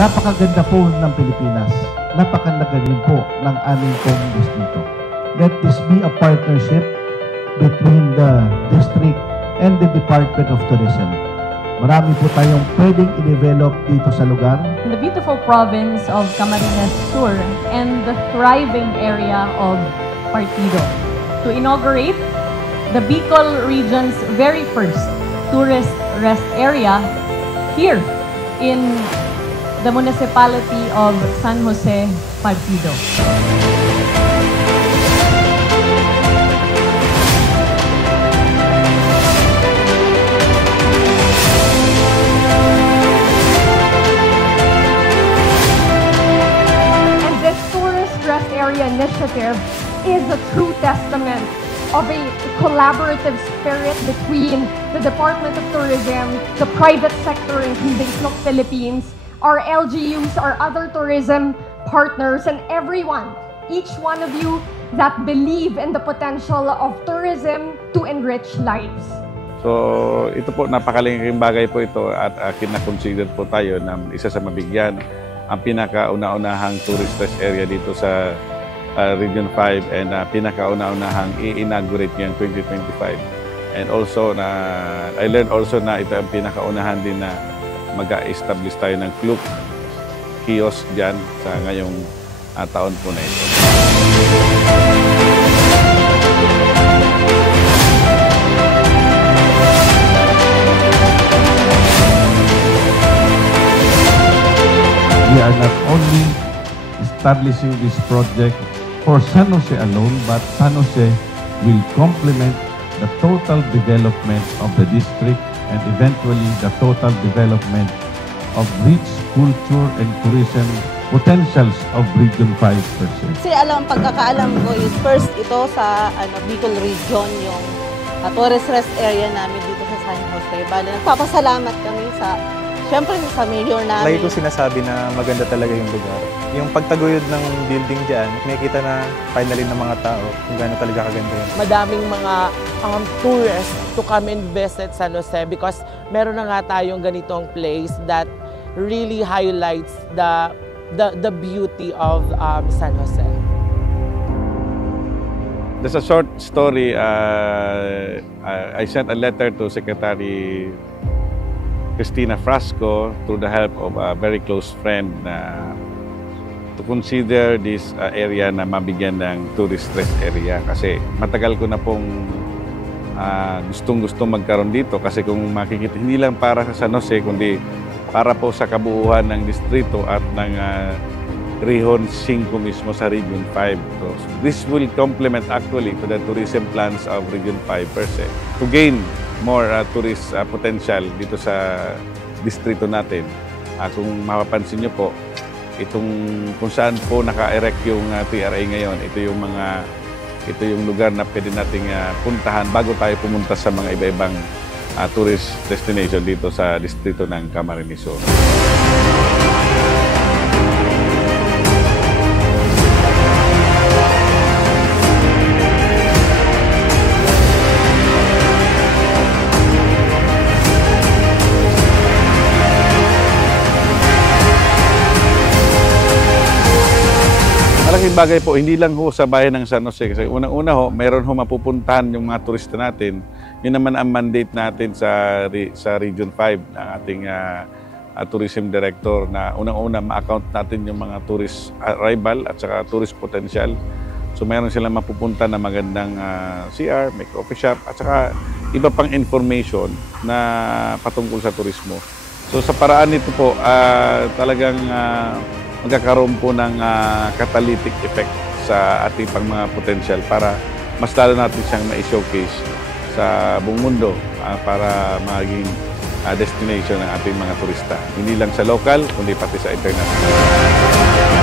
Napakaganda po ng Pilipinas. Napakaganda din po ng aming Congress dito. Let this be a partnership between the district and the Department of Tourism. Marami po tayong pwedeng i-develop dito sa lugar. The beautiful province of Camarines Sur and the thriving area of Partido to inaugurate the Bicol region's very first tourist rest area here in the municipality of San Jose, Partido. Area initiative is a true testament of a collaborative spirit between the Department of Tourism, the private sector, including Snook Philippines, our LGUs, our other tourism partners, and everyone, each one of you that believe in the potential of tourism to enrich lives. So ito po, napakalaking bagay po ito at kina-consider po tayo na isa sa mabigyan ang pinakauna-unahang tourist area dito sa Region 5 and pinakauna-unahang i-inaugurate ngayong 2025. And also, I learned also na ito ang pinakaunahan din na mag-establish tayo ng Klook kiosk dyan sa ngayong taon po na ito. We are not only establishing this project for San Jose alone, but San Jose will complement the total development of the district and eventually the total development of rich culture and tourism potentials of Region 5 per se. Kasi pagkakaalam ko is first ito sa Bicol Region, yung tourist rest area namin dito sa San Jose. Bale, nagpapasalamat kami siyempre sa mayor namin. Lagi ko sinasabi na maganda talaga yung lugar. Yung pagtaguyod ng building dyan, makikita na finally ng mga tao kung gaano talaga kaganda yun. Madaming mga tourists to come and visit San Jose because meron na nga tayong ganitong place that really highlights the beauty of San Jose. There's a short story. I sent a letter to Secretary Cristina Frasco through the help of a very close friend to consider this area na mabigyan ng tourist rest area kasi matagal ko na pong gustong-gustong magkaroon dito kasi kung makikita hindi lang para sa San Jose kundi para po sa kabuuan ng distrito at ng Region 5 mismo sa Region 5. So, this will complement actually to the tourism plans of Region 5 per se to gain more tourist potential dito sa distrito natin. Kung mapapansin nyo po, kung saan po naka-erect yung TRA ngayon, ito yung lugar na pwede nating puntahan bago tayo pumunta sa mga iba-ibang tourist destination dito sa distrito ng Camarines Sur. Malaking bagay po, hindi lang ho sa bayan ng San Jose. Kasi unang-una ho, meron ho mapupuntahan yung mga turista natin. Yun naman ang mandate natin sa Region 5 ng ating tourism director na unang-una ma-account natin yung mga tourist arrival at saka tourist potential. So meron silang mapupunta na magandang CR, may coffee shop at saka iba pang information na patungkol sa turismo. So sa paraan nito po, talagang magkakaroon po ng catalytic effect sa ating pang mga potential para mas lalo natin siyang ma-showcase sa buong mundo para maging destination ng ating mga turista. Hindi lang sa local, kundi pati sa international.